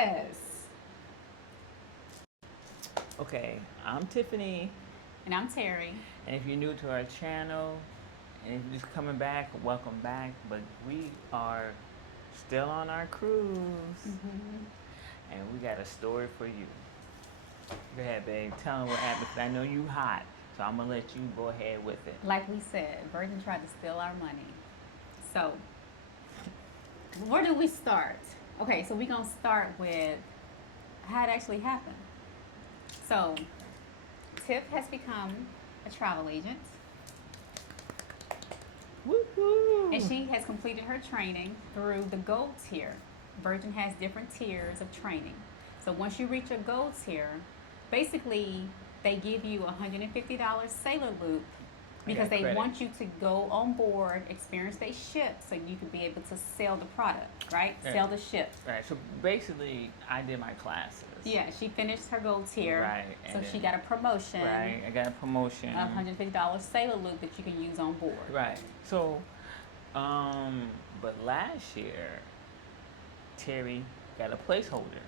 Yes. Okay, I'm Tiffany. And I'm Terrie. And if you're new to our channel, and if you're just coming back, welcome back. But we are still on our cruise. And we got a story for you. Go ahead, babe. Tell them what happened, because I know you hot. So I'm going to let you go ahead with it. Like we said, Virgin tried to steal our money. So, where do we start? Okay, so we're going to start with how it actually happened. So, Tiff has become a travel agent. Woo-hoo. And she has completed her training through the gold tier. Virgin has different tiers of training. So once you reach a gold tier, basically they give you $150 Sailor Loot because they want you to go on board, experience their ship, so you can be able to sell the product, right? Sell the ship. Right. So basically, I did my classes. Yeah, she finished her gold tier. Right. So she got a promotion. Right. I got a promotion. $150 Sailor Loot that you can use on board. Right. So, but last year, Terrie got a placeholder.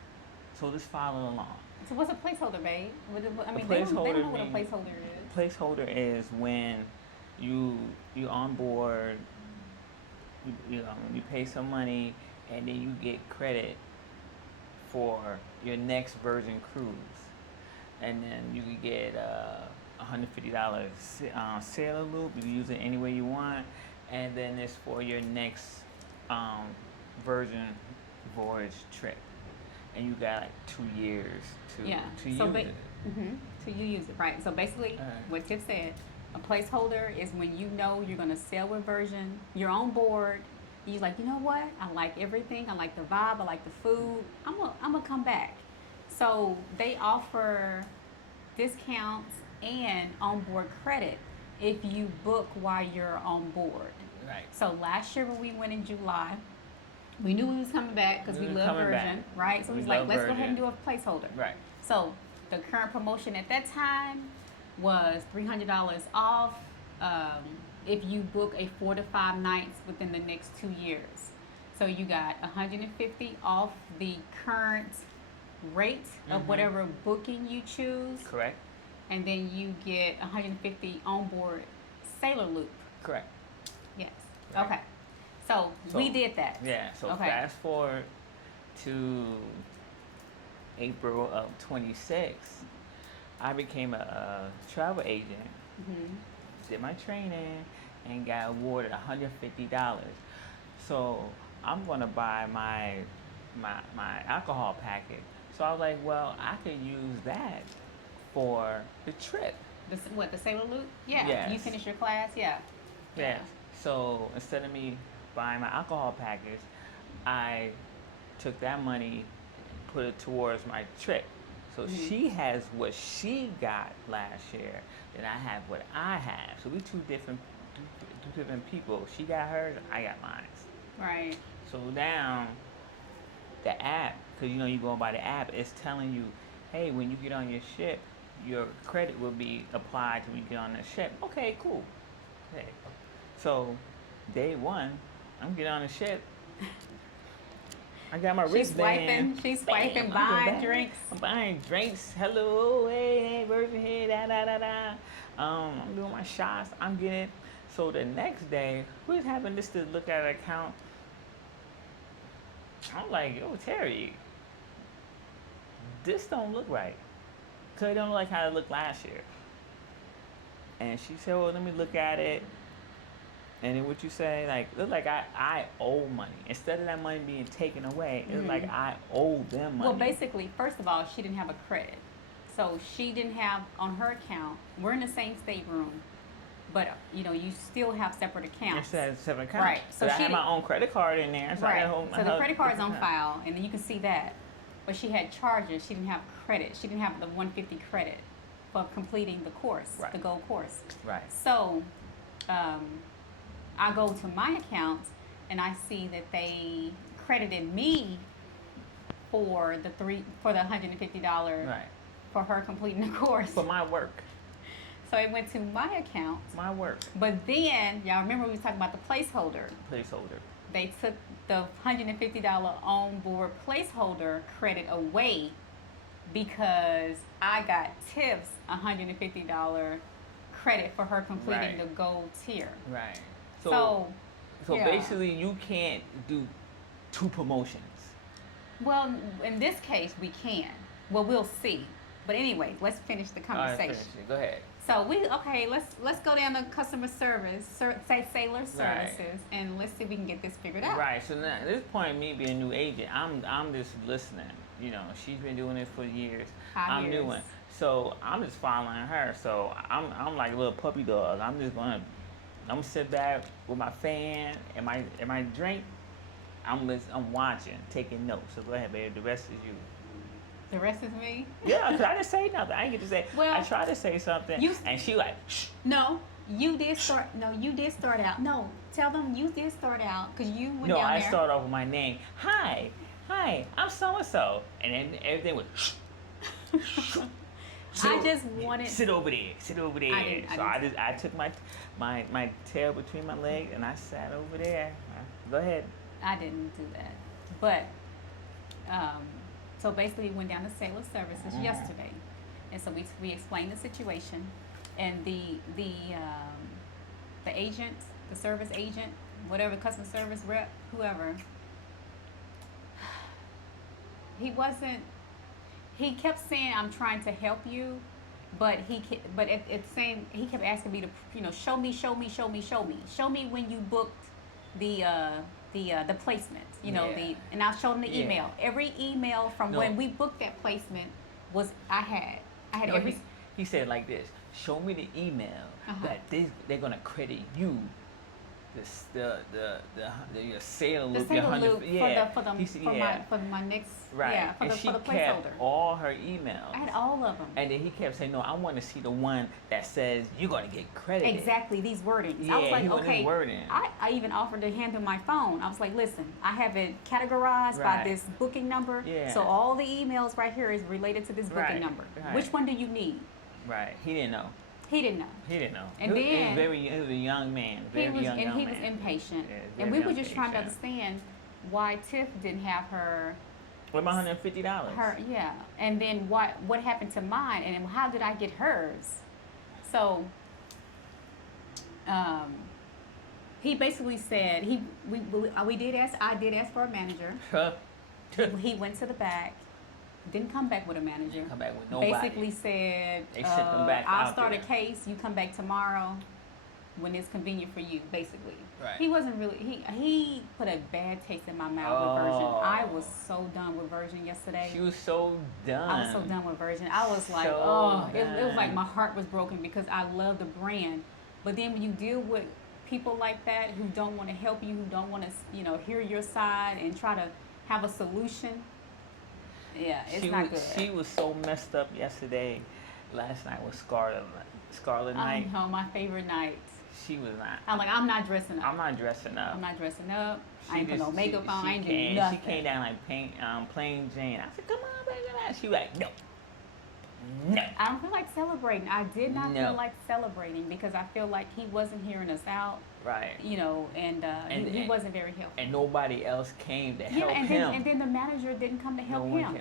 So just follow along. So what's a placeholder, babe? I mean, they don't know what a placeholder is. Placeholder is when you on board, you pay some money, and then you get credit for your next Virgin cruise, and then you can get $150 Sailor Loot. You can use it any way you want, and then it's for your next Virgin Voyage trip. And you got like 2 years to use it. To use it, right? So basically, what Tiff said, a placeholder is when you know you're going to sail with Virgin. You're on board. You're like, you know what? I like everything. I like the vibe. I like the food. I'm gonna come back. So they offer discounts and onboard credit if you book while you're on board. Right. So last year when we went in July, we knew we was coming back because we love Virgin, right? So we was like, let's go ahead and do a placeholder. Right. So the current promotion at that time was $300 off if you book a 4 to 5 nights within the next 2 years. So you got $150 off the current rate of whatever booking you choose. Correct. And then you get $150 onboard Sailor Loot. Correct. Yes. Right. Okay. So we did that. Yeah. So fast forward to April of 26, I became a travel agent. Did my training and got awarded $150. So I'm gonna buy my alcohol packet. So I was like, well, I could use that for the trip. The Sailor Loot? Yeah. Yes. You finish your class? Yeah. Yeah. So instead of me buying my alcohol package, I took that money, put it towards my trip. So she has what she got last year, and I have what I have. So we two different people. She got hers, I got mine. Right. So now the app, because you go by the app, it's telling you, hey, when you get on your ship, your credit will be applied to when you get on the ship. Okay, cool. Okay. So day one, I'm getting on the ship. I got my wristband. She's swiping, buying drinks. I'm buying drinks. Hello, hey, Virgin, hey, da. I'm doing my shots. I'm getting it. So the next day, we was having this to look at an account. I'm like, yo, Terrie, this don't look right. Because it don't look like how it looked last year. And she said, well, let me look at it. And then what you say, like, look like I owe money. Instead of that money being taken away, it's like I owe them money. Well, basically, first of all, she didn't have a credit. So she didn't have on her account. We're in the same stateroom, but you still have separate accounts. It says separate accounts. Right. So I have my own credit card in there. So right. So the credit card's on file, and then you can see that. But she had charges. She didn't have credit. She didn't have the 150 credit for completing the course, the gold course. Right. So, I go to my account and I see that they credited me for the $150 for her completing the course. For my work. So it went to my account. My work. But then, y'all remember we was talking about the placeholder. they took the $150 onboard placeholder credit away because I got Tiff's $150 credit for her completing Right. the gold tier. Right. So, So yeah. basically, you can't do two promotions. Well, in this case, we can. Well, we'll see. But anyway, let's finish the All right, conversation. finish it. Go ahead. So let's go down to customer service, say Sailor Services, and let's see if we can get this figured out. Right. So now, at this point, me being a new agent, I'm just listening. You know, she's been doing this for years. 5 I'm years. new one, so I'm just following her. So I'm like a little puppy dog. I'm gonna sit back with my fan and my drink. I'm watching, taking notes. So go ahead, baby. The rest is you. The rest is me. Yeah, because I didn't say nothing. I didn't get to say. Well, I tried to say something, and she like, shh. No, you did start. No, you did start out. No, tell them you did start out because you went No, down I there. started off with my name. Hi, I'm so and so, and then everything was. Shh. I just wanted. Sit over there. I took my tail between my legs and I sat over there. Go ahead. I didn't do that, but so basically, we went down to Sailor Services yesterday, and so we explained the situation, and the agent, the service agent, whatever, customer service rep, whoever, he kept saying, I'm trying to help you, but it's saying, he kept asking me to, show me when you booked the placement, and I showed him the email. Every email from when we booked that placement was, I had every. He said like this, show me the email that they're gonna credit you. Your Sailor Loot, the Sailor Loot for my next right. for the she placeholder. Kept all her emails. I had all of them. And then he kept saying, "No, I want to see the one that says you're gonna get credited." Exactly, these wordings. Yeah, I was like, okay. Wording. I even offered to hand him my phone. I was like, listen, I have it categorized by this booking number. Yeah. So all the emails right here is related to this booking number. Right. Which one do you need? Right. He didn't know. He didn't know. And he was a young man. He was impatient. Yeah, and we were just trying to understand why Tiff didn't have her. What about $150? And then what happened to mine, and then how did I get hers? So, he basically said I did ask for a manager. He went to the back. Didn't come back with a manager. Didn't come back with nobody. Basically said, they sent them back I'll start a case. You come back tomorrow when it's convenient for you. Basically, right. He wasn't really. He put a bad taste in my mouth with Virgin. I was so done with Virgin yesterday. She was so done. I was so done with Virgin. I was like, it was like my heart was broken because I love the brand. But then when you deal with people like that who don't want to help you, who don't want to, hear your side and try to have a solution. Yeah, it's not good. She was so messed up yesterday. Last night was Scarlet Night. I know, my favorite night. She was not. I'm like, I'm not dressing up. I'm not dressing up. I ain't put no makeup on. I ain't doing nothing. She came down like plain Jane. I said, come on, baby. She was like, no. I don't feel like celebrating. I did not feel like celebrating because I feel like he wasn't hearing us out. Right. And he wasn't very helpful. And nobody else came to help him. And then the manager didn't come to help him.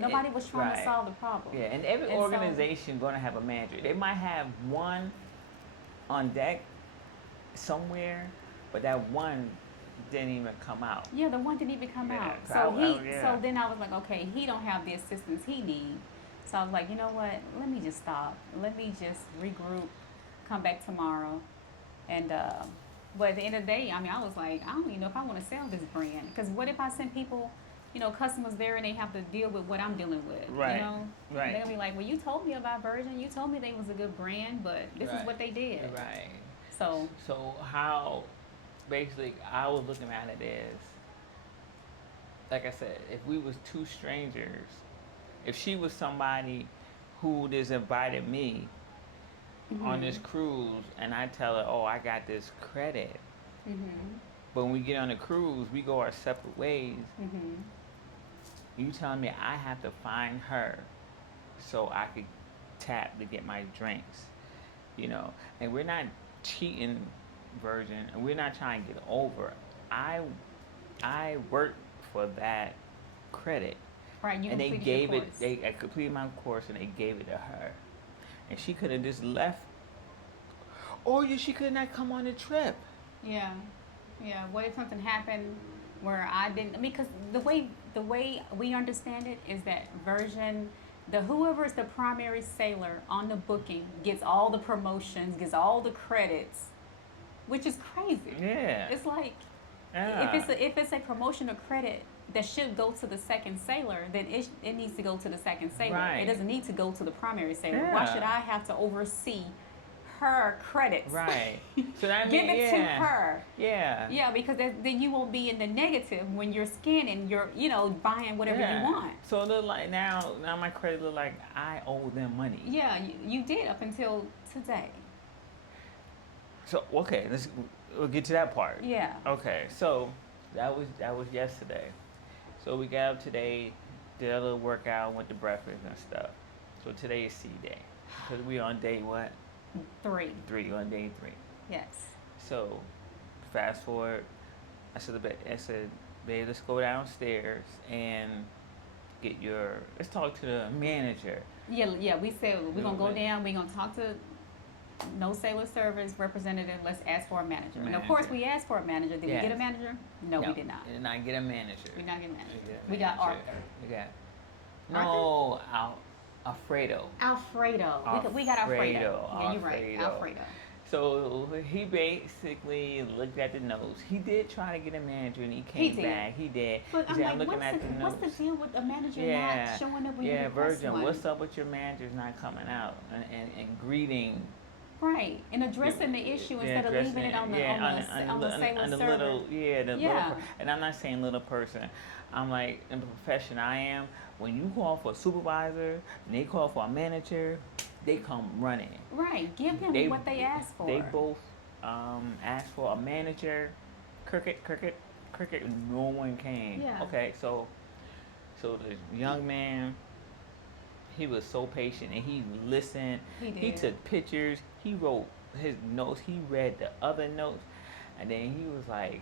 Nobody was trying to solve the problem. Yeah, and every organization going to have a manager. They might have one on deck somewhere, but that one didn't even come out. Yeah, the one didn't even come out. So then I was like, okay, he don't have the assistance he needs. So I was like, you know what? Let me just stop. Let me just regroup, come back tomorrow. And, but at the end of the day, I was like, I don't even know if I want to sell this brand. Because what if I send people, customers there and they have to deal with what I'm dealing with? Right. Right. They'll be like, well, you told me about Virgin. You told me they was a good brand, but this is what they did. Right. So how, basically, I was looking at it as, like I said, if we was two strangers, if she was somebody who just invited me on this cruise and I tell her, oh, I got this credit. But when we get on the cruise, we go our separate ways. You telling me I have to find her so I could tap to get my drinks, and we're not cheating Virgin and we're not trying to get over. I I worked for that credit. Right, you And they completed gave your it, course. I completed my course and they gave it to her. And she could have just left. Or she could not come on the trip. Yeah, yeah. What if something happened where I didn't? I mean, because the way we understand it is that Virgin, the whoever is the primary sailor on the booking gets all the promotions, gets all the credits, which is crazy. Yeah. It's like Yeah. if it's a promotion or credit that should go to the second sailor, then it needs to go to the second sailor. Right. It doesn't need to go to the primary sailor. Yeah. Why should I have to oversee her credits? Right. So that Give means, it to her. Yeah. Yeah, because then you won't be in the negative when you're scanning. You're buying whatever you want. So it look like now my credit look like I owe them money. Yeah, you did up until today. So okay, we'll get to that part. Yeah. Okay, so that was yesterday. So we got up today, did a little workout, went to breakfast and stuff. So today is C day because we on day what? 3. 3 on day 3. Yes. So fast forward, I said, babe, let's go downstairs and let's talk to the manager. Yeah. We said we're gonna go down. We're gonna talk to no sailor service representative. Let's ask for a manager. And of course, we asked for a manager. Did we get a manager? No, we did not. We did not get a manager. We not get a manager. We got Arthur. No, Alfredo. Alfredo. We got Alfredo. Yeah, you're right. Alfredo. So he basically looked at the notes. He did try to get a manager, and he came back. He did. But he I'm said, like, I'm looking at the notes. What's the deal with a manager not showing up when you request Virgin, one? what's up with your managers not coming out and greeting? Right, and addressing the issue instead of leaving it on the sailor server. Little and I'm not saying little person. I'm like, in the profession I am, when you call for a supervisor and they call for a manager, they come running. Right, give them what they asked for. They both asked for a manager. Cricket, no one came. Yeah. Okay, so the young man, he was so patient and he listened. He took pictures. He wrote his notes. He read the other notes, and then he was like,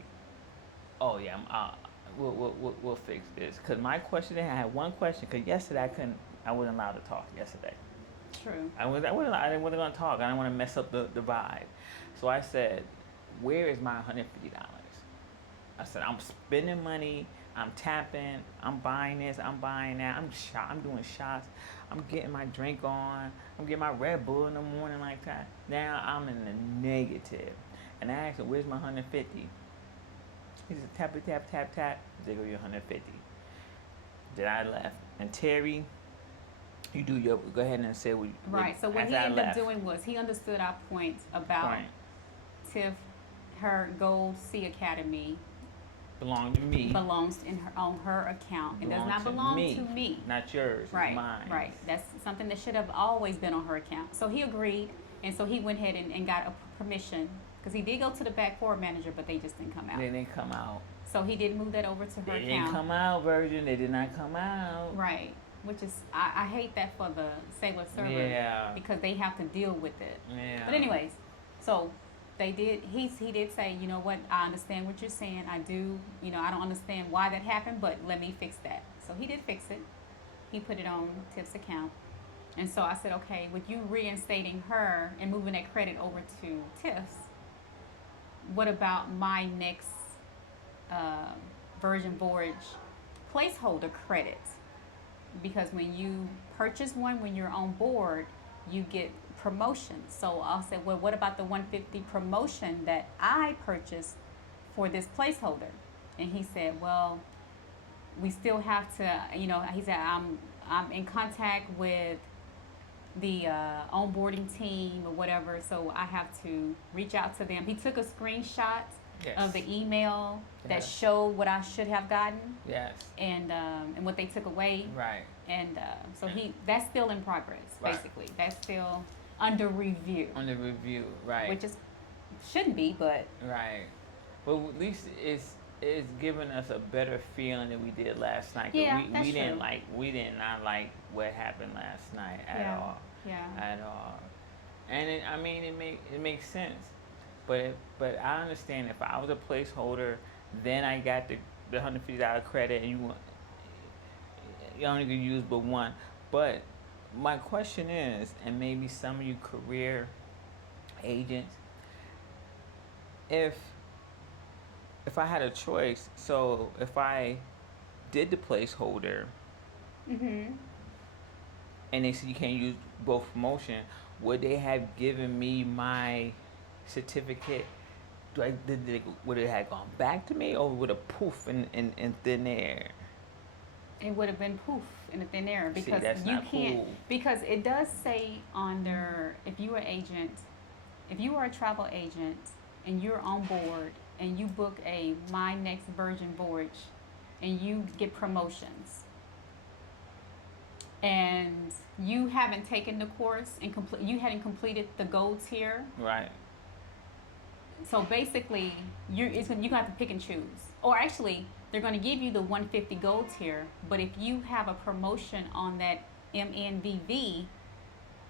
"Oh yeah, we'll fix this." Cause my question, I had one question. Cause yesterday I wasn't allowed to talk yesterday. True. I wasn't gonna talk. I didn't want to mess up the vibe. So I said, "Where is my $150?" I said, "I'm spending money. I'm tapping. I'm buying this. I'm buying that. I'm doing shots. I'm getting my drink on. I'm getting my Red Bull in the morning like that. Now I'm in the negative." And I asked him, "Where's my 150?" He said, "Tap it, tap, tap, tap. There go your 150." Then I left. And Terrie, go ahead and say what. Right. So what he ended up doing was he understood our point about Tiff, her Gold Sea Academy. Belongs to me. Belongs on her account. It does not belong to me. Not yours. Right. It's mine. Right. That's something that should have always been on her account. So he agreed, and so he went ahead and got a permission because he did go to the back forward manager, but they just didn't come out. They didn't come out. So he did move that over to her account. They didn't come out, Virgin. They did not come out. Right. Which is I hate that for the sailor server. Yeah. Because they have to deal with it. Yeah. But anyways, so they did. He did say, you know what? I understand what you're saying. I do. I don't understand why that happened, but let me fix that. So he did fix it. He put it on Tiff's account, and so I said, okay, with you reinstating her and moving that credit over to Tiff's, what about my next Virgin Voyage placeholder credit? Because when you purchase one when you're on board, you get promotions. So I said, well, what about the 150 promotion that I purchased for this placeholder? And he said, well, we still have to, he said, I'm in contact with the onboarding team or whatever, so I have to reach out to them. He took a screenshot of the email that showed what I should have gotten. Yes. And what they took away. Right. And so that's still in progress, basically. That's still under review. Under review, right. Which shouldn't be, but. Right. But at least it's giving us a better feeling than we did last night. Yeah, we did not like what happened last night at all. Yeah. At all. And it makes sense. But I understand if I was a placeholder, then I got the $150 credit, and you only can use but one. But my question is, and maybe some of you career agents, if I had a choice, so if I did the placeholder, Mm-hmm. and they said you can't use both promotion, would they have given me my certificate? Would it have gone back to me, or would it poof in thin air? It would have been poof in the thin air See, because that's you not can't. cool. Because it does say on there, if you are agent, if you are a travel agent and you're on board and you book a My Next Virgin Voyage and you get promotions and you haven't taken the course and you hadn't completed the gold tier. Right. So basically, you have to pick and choose. Or actually, they're going to give you the 150 gold tier, but if you have a promotion on that MNVV,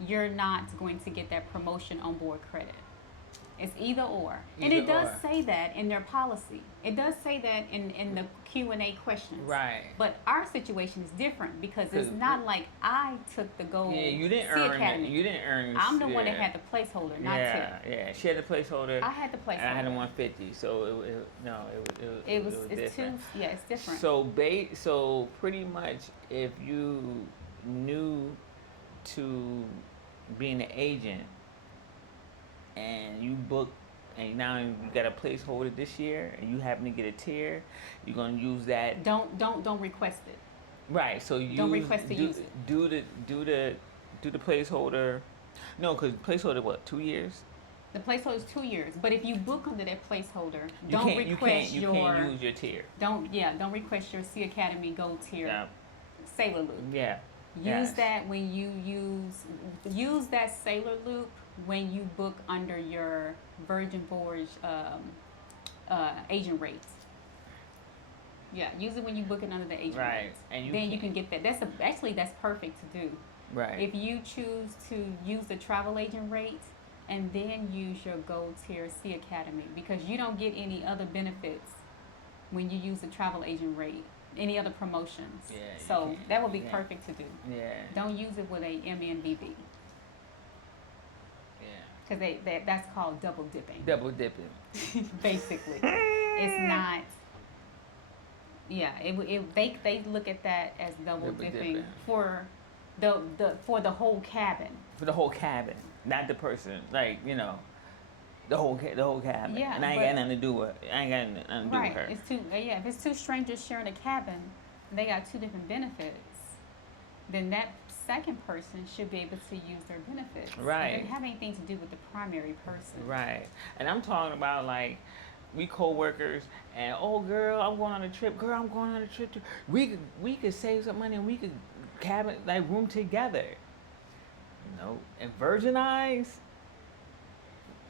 you're not going to get that promotion on board credit. It's either or. And it does say that in their policy. It does say that in the Q&A questions. Right. But our situation is different because it's not like I took the gold. Yeah, you didn't earn it. You didn't earn. I'm the one that had the placeholder, not Tiff. Yeah. She had the placeholder. I had the placeholder. And I had the 150. So it was different. It's different. So pretty much, if you knew to being an agent and you book and now you got a placeholder this year and you happen to get a tier, you're gonna use that. Don't request it. Right. So you don't request to use it. Do the placeholder. No, because placeholder 2 years? The placeholder is 2 years, but if you book under that placeholder, you can't use your tier. Don't request your Sea Academy Gold tier. Sailor Loot. Yeah. Use that when you use that Sailor Loot when you book under your Virgin Voyage agent rates. Yeah, use it when you book it under the agent rates. And then you can get that. That's perfect to do. Right. If you choose to use the travel agent rate and then use your gold tier Sea Academy, because you don't get any other benefits when you use the travel agent rate, any other promotions. Yeah. So that would be perfect to do. Yeah. Don't use it with a MNVV. Yeah. Because that's called double dipping. Double dipping. Basically. It's not. Yeah, they look at that as double dipping for the whole cabin. For the whole cabin, not the person. Like, the whole cabin. Yeah, and I ain't got nothing to do with. I ain't got nothing to do with her. Right. If it's two strangers sharing a cabin, they got two different benefits. Then that second person should be able to use their benefits. Right. It doesn't have anything to do with the primary person. Right. And I'm talking about like we co-workers and girl, I'm going on a trip. Girl, I'm going on a trip too. We could save some money and we could cabin like room together. And Virgin Eyes.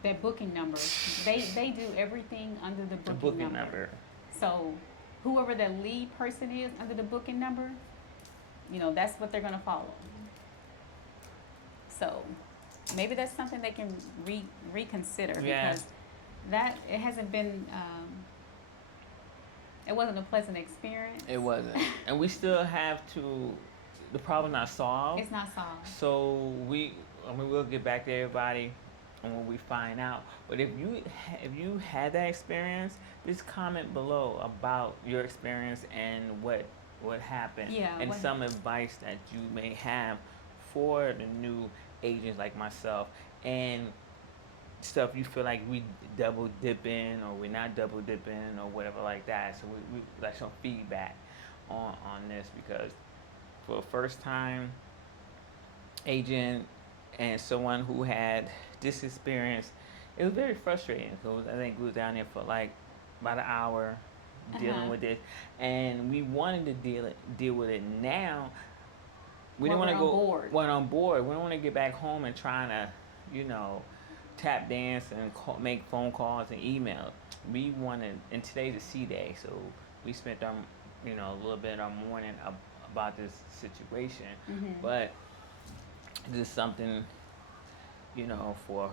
That booking number. They do everything under the booking number. So whoever the lead person is under the booking number, that's what they're gonna follow. So maybe that's something they can reconsider because it hasn't been it wasn't a pleasant experience. It wasn't. And we still have to, the problem not solved. It's not solved. So we'll get back to everybody and when we find out. But if you had that experience, just comment below about your experience and what happened. And some advice that you may have for the new agents like myself and stuff you feel like we double dipping or we're not double dipping or whatever like that. So we like some feedback on this, because for a first time agent and someone who had this experience, it was very frustrating because I think we was down there for like about an hour dealing with this, and we wanted to deal with it now. We didn't want to go on board. We don't want to get back home and trying to, tap dance and make phone calls and email. We wanted, and today's a C day, so we spent our, a little bit of our morning about this situation. Mm-hmm. But this is something, for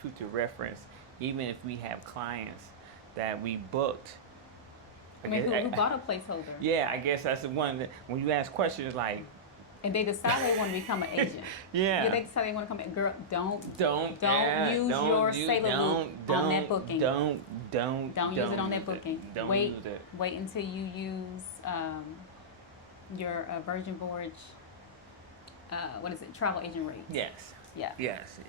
future reference. Even if we have clients that we booked I mean, who bought a placeholder? Yeah, I guess that's the one that when you ask questions like. And they decide they want to become an agent. Yeah. They decide they want to come. Girl, don't use don't your use, Sailor Loot on that booking. Don't use it on that booking. Don't wait, use it. Wait until you use your Virgin Voyage. What is it? Travel agent rate. Yes. Yeah. Yes.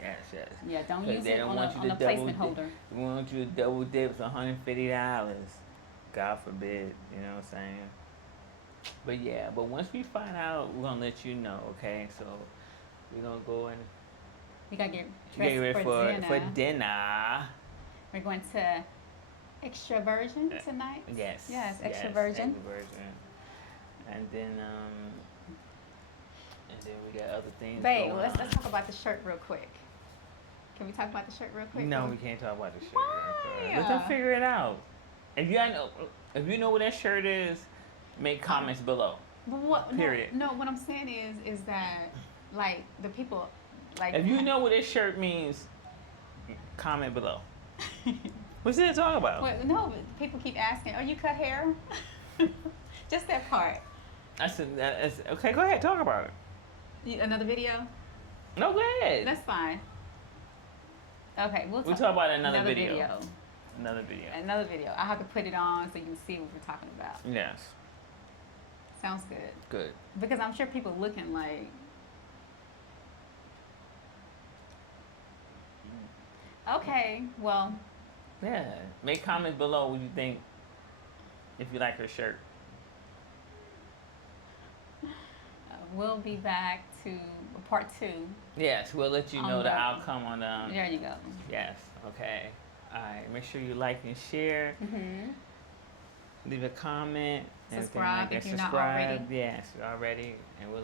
Yeah, don't use it on a placement holder. They want you to double dip $150. God forbid, you know what I'm saying? But yeah, but once we find out, we're gonna let you know, okay? So we're gonna go and we gotta get ready for dinner. We're going to Extra Virgin tonight. Yes, Extra Virgin. And then we got other things. Babe, let's talk about the shirt real quick. Can we talk about the shirt real quick? No, we can't talk about the shirt. Why? Let them figure it out. If you know what that shirt is, make comments below. But what? Period. No, what I'm saying is that like the people, like. If you know what this shirt means, comment below. What's it talking about? Well, no, but people keep asking, "Oh, you cut hair?" Just that part. I said, okay. Go ahead, talk about it. Another video? No, go ahead. That's fine. Okay, we'll talk about another video. Another video. I have to put it on so you can see what we're talking about. Yes. Sounds good. Good. Because I'm sure people looking like. Okay, well. Yeah. Make comments below what you think. If you like her shirt. We'll be back to part 2. Yes, we'll let you know the outcome on the. There you go. Yes. Okay. All right. Make sure you like and share. Mm-hmm. Leave a comment. Subscribe if you're not already. Yes, already. And we'll